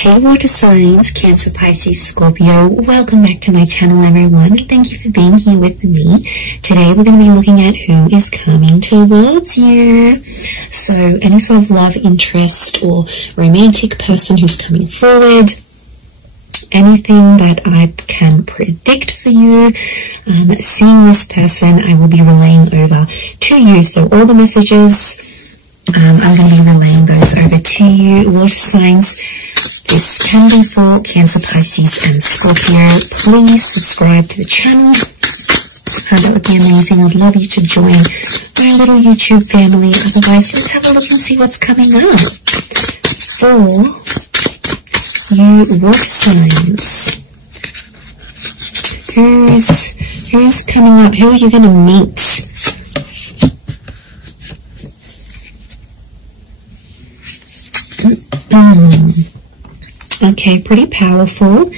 Hey water signs, Cancer, Pisces, Scorpio, welcome back to my channel everyone. Thank you for being here with me. Today we're going to be looking at who is coming towards you. So any sort of love interest or romantic person who's coming forward, anything that I can predict for you, seeing this person, I will be relaying over to you. So all the messages, I'm going to be relaying those over to you. Water signs, this can be for Cancer, Pisces and Scorpio. Please subscribe to the channel. That would be amazing. I'd love you to join my little YouTube family. Otherwise, let's have a look and see what's coming up for you water signs. Who's coming up? Who are you going to meet? Okay, pretty powerful.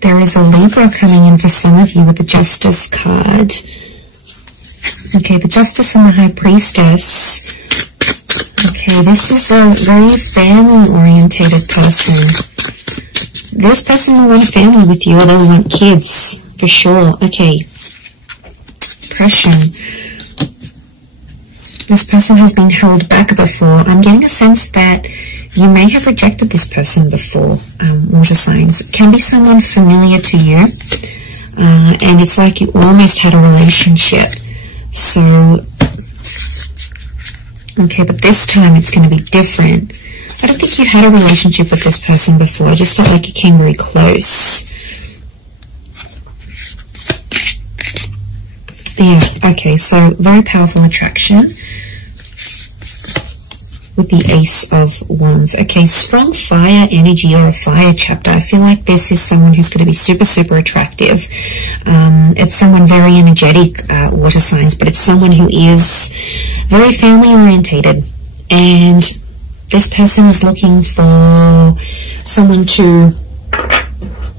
There is a Libra coming in for some of you with the Justice card. Okay, the Justice and the High Priestess. Okay, this is a very family-orientated person. This person will want a family with you, or they will want kids, for sure. Okay, depression. This person has been held back before. I'm getting a sense that you may have rejected this person before, water signs. It can be someone familiar to you, and it's like you almost had a relationship. So, okay, but this time it's going to be different. I don't think you had a relationship with this person before. I just felt like you came very close. Yeah, okay, so very powerful attraction with the Ace of Wands. Okay, strong fire energy or a fire chapter. I feel like this is someone who's going to be super, super attractive. It's someone very energetic, water signs, but it's someone who is very family orientated. And this person is looking for someone to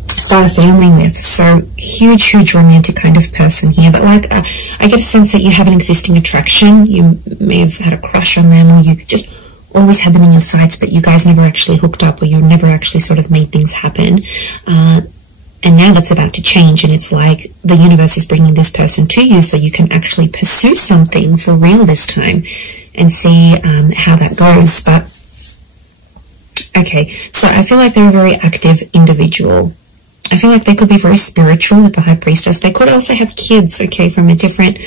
start a family with. So huge, huge romantic kind of person here. But like, I get a sense that you have an existing attraction. You may have had a crush on them, or you just always had them in your sights, but you guys never actually hooked up, or you never actually sort of made things happen. And now that's about to change, and it's like the universe is bringing this person to you so you can actually pursue something for real this time and see how that goes. But okay, so I feel like they're a very active individual. I feel like they could be very spiritual with the High Priestess. They could also have kids, okay, from a different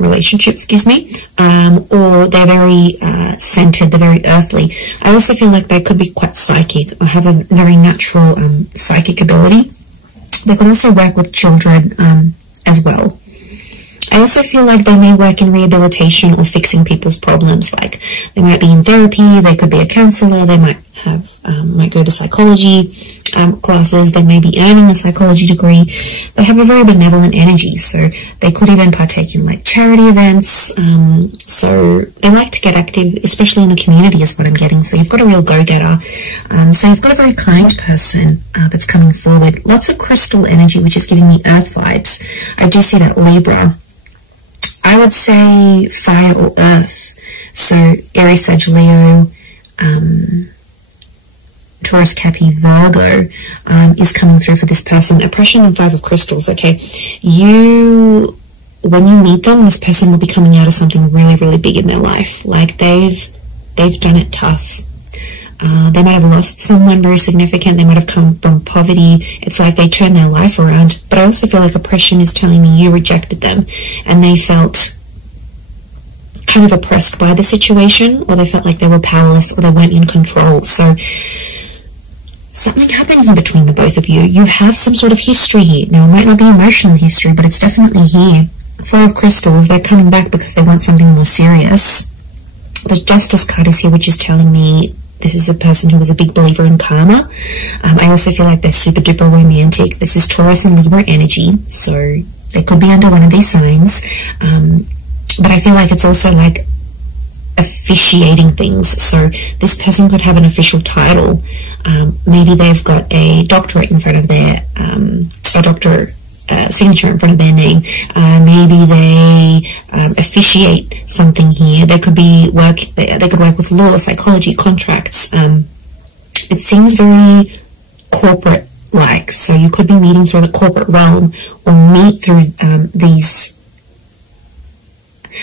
relationship, excuse me, or they're very centered, they're very earthly. I also feel like they could be quite psychic or have a very natural psychic ability. They could also work with children as well. I also feel like they may work in rehabilitation or fixing people's problems. Like they might be in therapy, they could be a counselor, they might have might go to psychology classes, they may be earning a psychology degree. They have a very benevolent energy, so they could even partake in like charity events. So they like to get active, especially in the community is what I'm getting. So you've got a real go-getter. So you've got a very kind person that's coming forward. Lots of crystal energy, which is giving me earth vibes. I do see that Libra. I would say fire or earth. So Aries, Sag, Leo, Taurus, Capi, Virgo is coming through for this person. Oppression and Five of Crystals. Okay, when you meet them, this person will be coming out of something really, really big in their life. Like they've done it tough. They might have lost someone very significant. They might have come from poverty. It's like they turned their life around. But I also feel like oppression is telling me you rejected them and they felt kind of oppressed by the situation, or they felt like they were powerless, or they weren't in control. So something happened here between the both of you. You have some sort of history here. Now, it might not be emotional history, but it's definitely here. Four of Crystals, they're coming back because they want something more serious. The Justice card is here, which is telling me this is a person who was a big believer in karma. I also feel like they're super duper romantic. This is Taurus and Libra energy, so they could be under one of these signs. But I feel like it's also like officiating things. So this person could have an official title. Maybe they've got a doctorate in front of their, signature in front of their name. Maybe they officiate something here. They could be they could work with law, psychology, contracts. it seems very corporate-like. So you could be meeting through the corporate realm, or meet through these...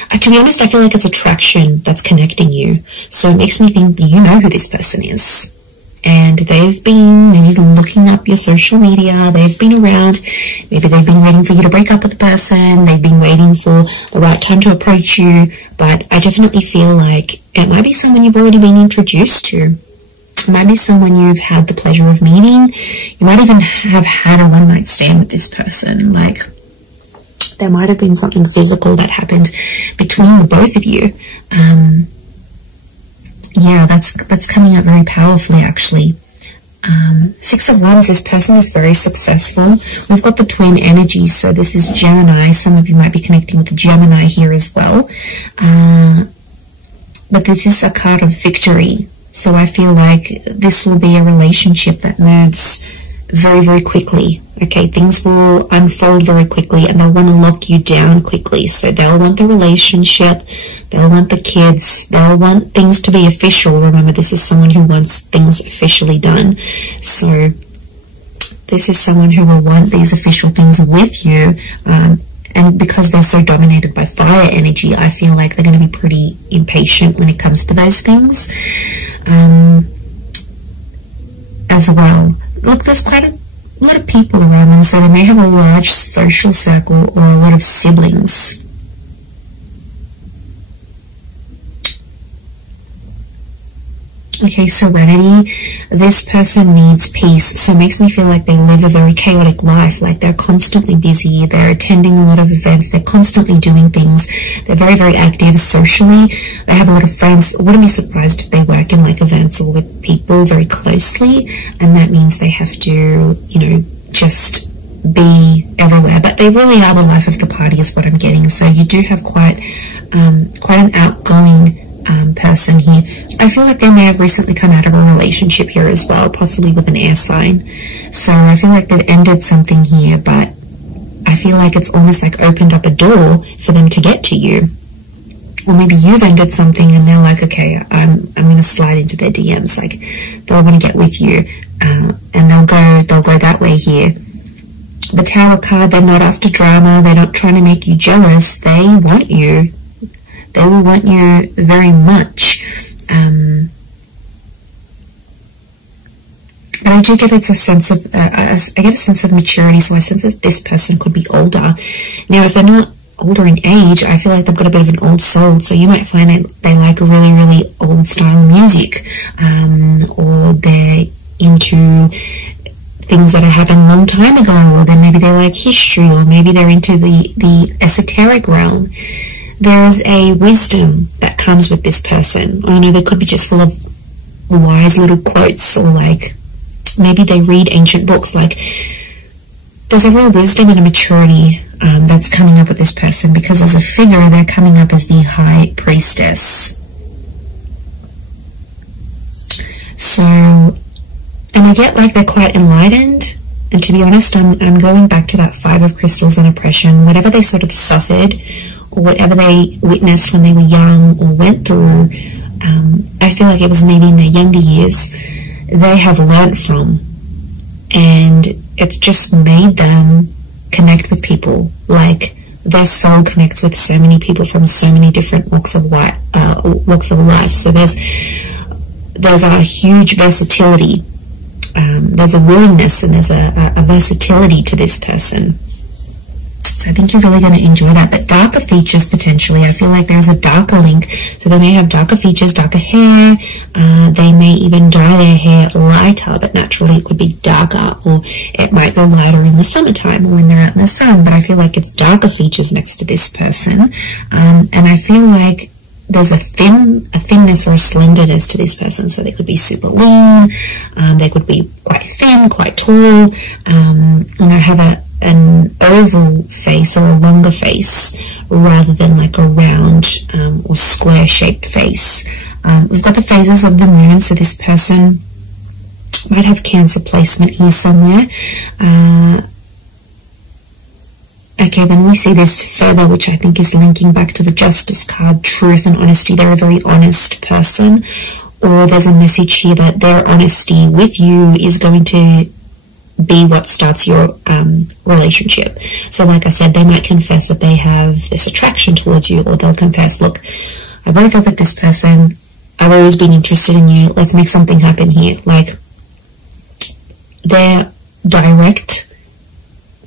to be honest, I feel like it's attraction that's connecting you. So it makes me think that you know who this person is. And they've been maybe looking up your social media. They've been around. Maybe they've been waiting for you to break up with the person. They've been waiting for the right time to approach you. But I definitely feel like it might be someone you've already been introduced to. It might be someone you've had the pleasure of meeting. You might even have had a one-night stand with this person. Like, there might have been something physical that happened between the both of you. Yeah, that's coming out very powerfully, actually. 6 of Wands, this person is very successful. We've got the twin energy, so this is Gemini. Some of you might be connecting with the Gemini here as well. But this is a card of victory. So I feel like this will be a relationship that moves very, very quickly. Okay, things will unfold very quickly, and they'll want to lock you down quickly. So they'll want the relationship, they'll want the kids, they'll want things to be official. Remember, this is someone who wants things officially done. So this is someone who will want these official things with you. And because they're so dominated by fire energy, I feel like they're going to be pretty impatient when it comes to those things. As well. Look, there's quite a lot of people around them, so they may have a large social circle or a lot of siblings. Okay, serenity. This person needs peace, so it makes me feel like they live a very chaotic life. Like, they're constantly busy, they're attending a lot of events, they're constantly doing things, they're very, very active socially, they have a lot of friends. I wouldn't be surprised if they work in like events or with people very closely, and that means they have to, you know, just be everywhere. But they really are the life of the party is what I'm getting. So you do have quite an outgoing person here. I feel like they may have recently come out of a relationship here as well, possibly with an air sign. So I feel like they've ended something here, but I feel like it's almost like opened up a door for them to get to you. Or maybe you've ended something and they're like, okay, I'm going to slide into their DMs. Like, they'll want to get with you, and they'll go that way here. The Tower card, they're not after drama. They're not trying to make you jealous. They want you. They will want you very much. But I do get it's a sense of, I get a sense of maturity, so I sense that this person could be older. Now, if they're not older in age, I feel like they've got a bit of an old soul, so you might find that they like a really, really old style music, or they're into things that have happened a long time ago, or then maybe they like history, or maybe they're into the esoteric realm. There is a wisdom that comes with this person. I know they could be just full of wise little quotes, or like maybe they read ancient books. Like, there's a real wisdom and a maturity that's coming up with this person, because as a figure they're coming up as the High Priestess. So, and I get like they're quite enlightened, and to be honest, I'm going back to that 5 of Crystals and oppression. Whatever they sort of suffered, or whatever they witnessed when they were young or went through, I feel like it was maybe in their younger years, they have learnt from, and it's just made them connect with people. Like, their soul connects with so many people from so many different walks of life. So there's a huge versatility. There's a willingness, and there's a versatility to this person. So I think you're really going to enjoy that. But darker features, potentially, I feel like there's a darker link. So they may have darker features, darker hair. They may even dye their hair lighter, but naturally it could be darker, or it might go lighter in the summertime or when they're out in the sun. But I feel like it's darker features next to this person. And I feel like there's a thinness or a slenderness to this person. So they could be super lean, they could be quite thin, quite tall, have an oval face or a longer face rather than like a round or square shaped face. We've got the phases of the moon, so this person might have Cancer placement here somewhere. Okay, then we see this further, which I think is linking back to the Justice card, truth and honesty. They're a very honest person, or there's a message here that their honesty with you is going to be what starts your relationship. So like I said, they might confess that they have this attraction towards you, or they'll confess, look, I broke up with this person, I've always been interested in you, let's make something happen here. Like, their direct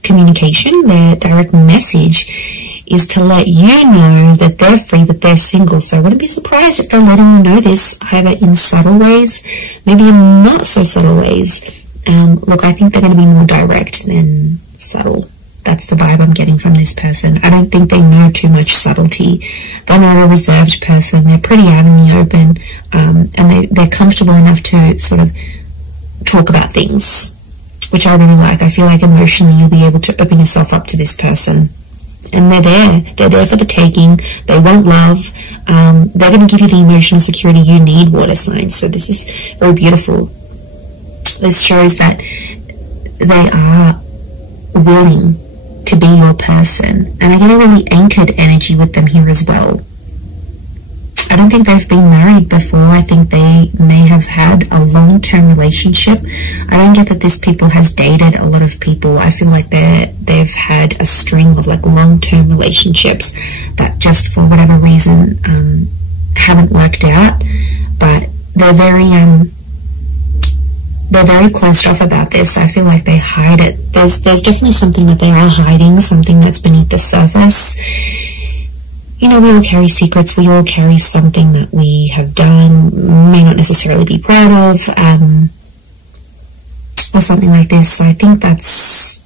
communication, their direct message is to let you know that they're free, that they're single. So I wouldn't be surprised if they're letting you know this, either in subtle ways, maybe in not so subtle ways. Look, I think they're going to be more direct than subtle. That's the vibe I'm getting from this person. I don't think they know too much subtlety. They're not a reserved person. They're pretty out in the open, and they're comfortable enough to sort of talk about things, which I really like. I feel like emotionally you'll be able to open yourself up to this person. And they're there for the taking. They want love. They're going to give you the emotional security you need, water signs. So this is very beautiful. This shows that they are willing to be your person. And I get a really anchored energy with them here as well. I don't think they've been married before. I think they may have had a long-term relationship. I don't get that this people has dated a lot of people. I feel like they've had a string of like long-term relationships that just for whatever reason haven't worked out. But they're very closed off about this. I feel like they hide it. There's definitely something that they are hiding, something that's beneath the surface. You know, we all carry secrets. We all carry something that we have done, may not necessarily be proud of, or something like this. So I think that's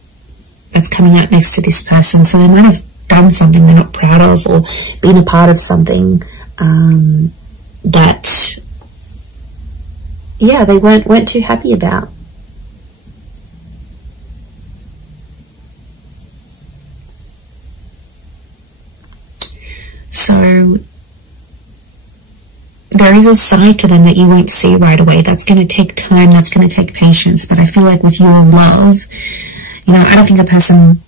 coming out next to this person. So they might have done something they're not proud of, or been a part of something that, yeah, they weren't too happy about. So there is a side to them that you won't see right away. That's going to take time. That's going to take patience. But I feel like with your love, you know, I don't think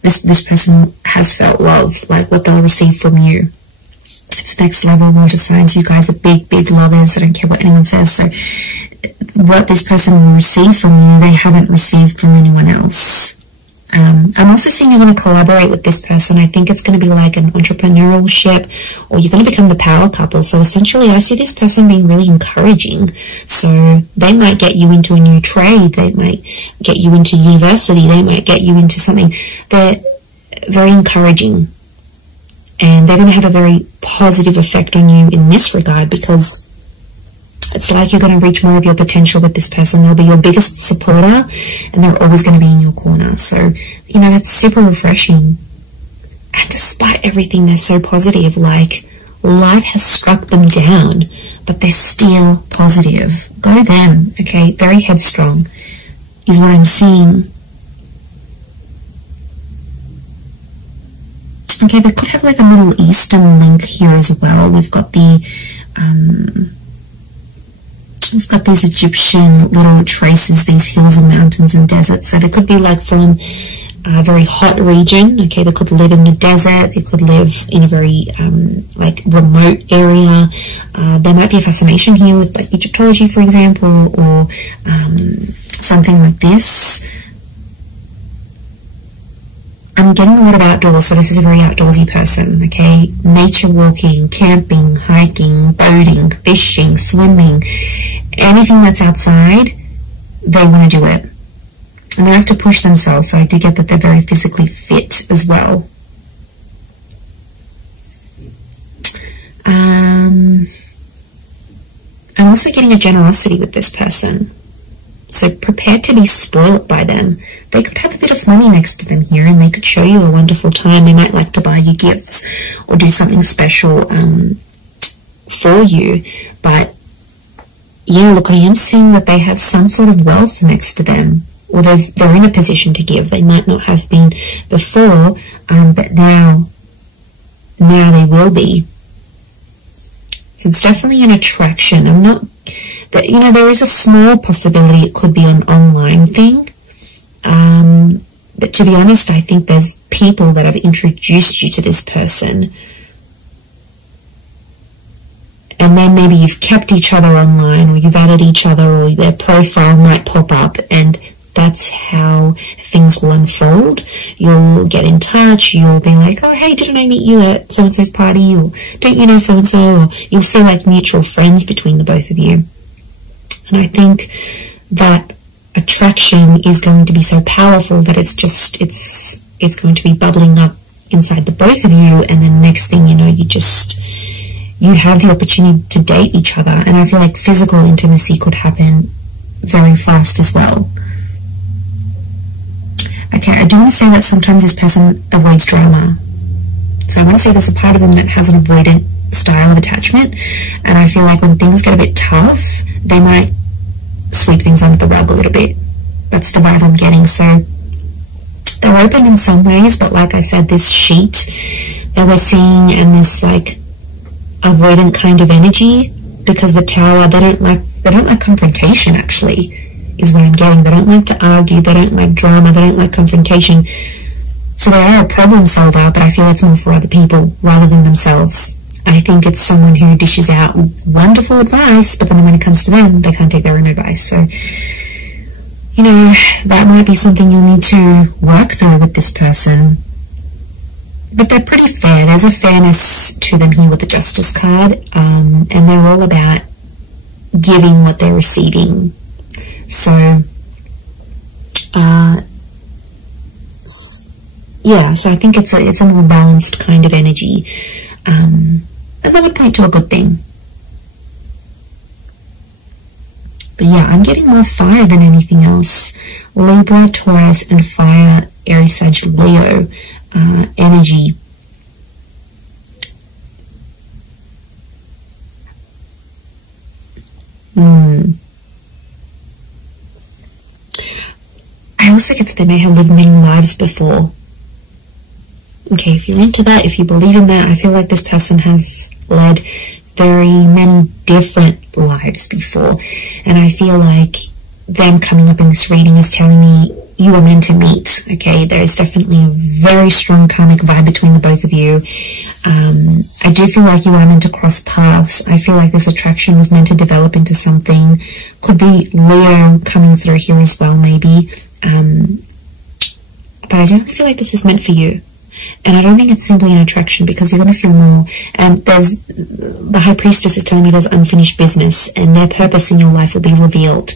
this person has felt love like what they'll receive from you. It's next level, water signs. You guys are big, big lovers. I don't care what anyone says. So what this person will receive from you, they haven't received from anyone else. I'm also seeing you're going to collaborate with this person. I think it's going to be like an entrepreneurial ship, or you're going to become the power couple. So essentially, I see this person being really encouraging. So they might get you into a new trade. They might get you into university. They might get you into something. They're very encouraging. And they're going to have a very positive effect on you in this regard, because it's like you're going to reach more of your potential with this person. They'll be your biggest supporter, and they're always going to be in your corner. So, you know, that's super refreshing. And despite everything, they're so positive. Like, life has struck them down, but they're still positive. Go them, okay? Very headstrong is what I'm seeing. Okay, they could have like a Middle Eastern link here as well. We've got the... we've got these Egyptian little traces, these hills and mountains and deserts. So they could be like from a very hot region. Okay, they could live in the desert. They could live in a very like remote area. There might be a fascination here with like Egyptology, for example, or something like this. I'm getting a lot of outdoors, so this is a very outdoorsy person, okay? Nature walking, camping, hiking, boating, fishing, swimming, anything that's outside, they want to do it. And they like to push themselves, so I do get that they're very physically fit as well. I'm also getting a generosity with this person. So prepare to be spoiled by them. They could have a bit of money next to them here, and they could show you a wonderful time. They might like to buy you gifts or do something special for you. But yeah, look, I am seeing that they have some sort of wealth next to them, or they're in a position to give. They might not have been before, but now they will be. So it's definitely an attraction. I'm not... You know, there is a small possibility it could be an online thing. But to be honest, I think there's people that have introduced you to this person. and then maybe you've kept each other online, or you've added each other, or their profile might pop up, and that's how things will unfold. You'll get in touch, you'll be like, oh, hey, didn't I meet you at so-and-so's party, or don't you know so-and-so, or you'll see like mutual friends between the both of you. And I think that attraction is going to be so powerful that it's going to be bubbling up inside the both of you, and then next thing you know, you have the opportunity to date each other. And I feel like physical intimacy could happen very fast as well. Okay, I do want to say that sometimes this person avoids drama. So I want to say there's a part of them that has an avoidant style of attachment, and I feel like when things get a bit tough, they might sweep things under the rug a little bit. That's the vibe I'm getting. So they're open in some ways, but like I said, this sheet that we're seeing and this like avoidant kind of energy, because the Tower, they don't like confrontation, actually, is what I'm getting. They don't like to argue, they don't like drama, they don't like confrontation. So they are a problem solver, but I feel it's more for other people rather than themselves. I think it's someone who dishes out wonderful advice, but then when it comes to them, they can't take their own advice. So, you know, that might be something you'll need to work through with this person. But they're pretty fair. There's a fairness to them here with the Justice card, and they're all about giving what they're receiving. So, yeah, so I think it's a more balanced kind of energy, and that would point to a good thing. But yeah, I'm getting more fire than anything else. Libra, Taurus, and fire, Aries, Sag, Leo energy. I also get that they may have lived many lives before. Okay, if you're into that, if you believe in that, I feel like this person has led very many different lives before, and I feel like them coming up in this reading is telling me you are meant to meet. Okay, there is definitely a very strong karmic vibe between the both of you. I do feel like you are meant to cross paths. I feel like this attraction was meant to develop into something. Could be Leo coming through here as well, maybe. But I don't feel like this is meant for you. And I don't think it's simply an attraction, because you're going to feel more. And the High Priestess is telling me there's unfinished business, and their purpose in your life will be revealed.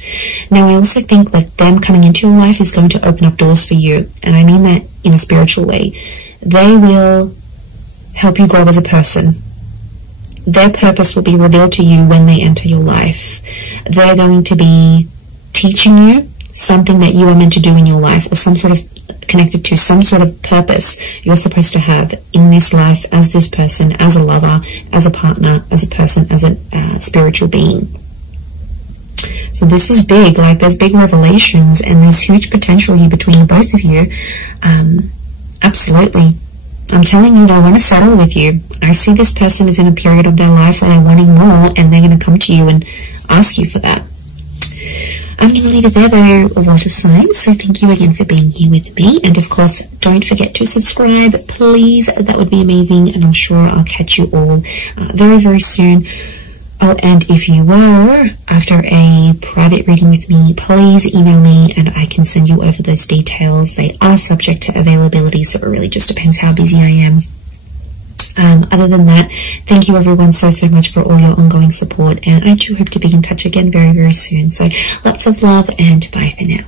Now, I also think that them coming into your life is going to open up doors for you. And I mean that in a spiritual way. They will help you grow as a person. Their purpose will be revealed to you when they enter your life. They're going to be teaching you something that you are meant to do in your life, or some sort of connected to some sort of purpose you're supposed to have in this life as this person, as a lover, as a partner, as a person, as a spiritual being. So this is big. Like, there's big revelations, and there's huge potential here between the both of you. Absolutely. I'm telling you, they want to settle with you. I see this person is in a period of their life where they're wanting more, and they're going to come to you and ask you for that. I'm going to leave it there. They're water signs, so thank you again for being here with me. And of course, don't forget to subscribe, please. That would be amazing, and I'm sure I'll catch you all very, very soon. Oh, and if you were after a private reading with me, please email me and I can send you over those details. They are subject to availability, so it really just depends how busy I am. Other than that, thank you everyone so much for all your ongoing support, and I do hope to be in touch again very, very soon. So lots of love, and bye for now.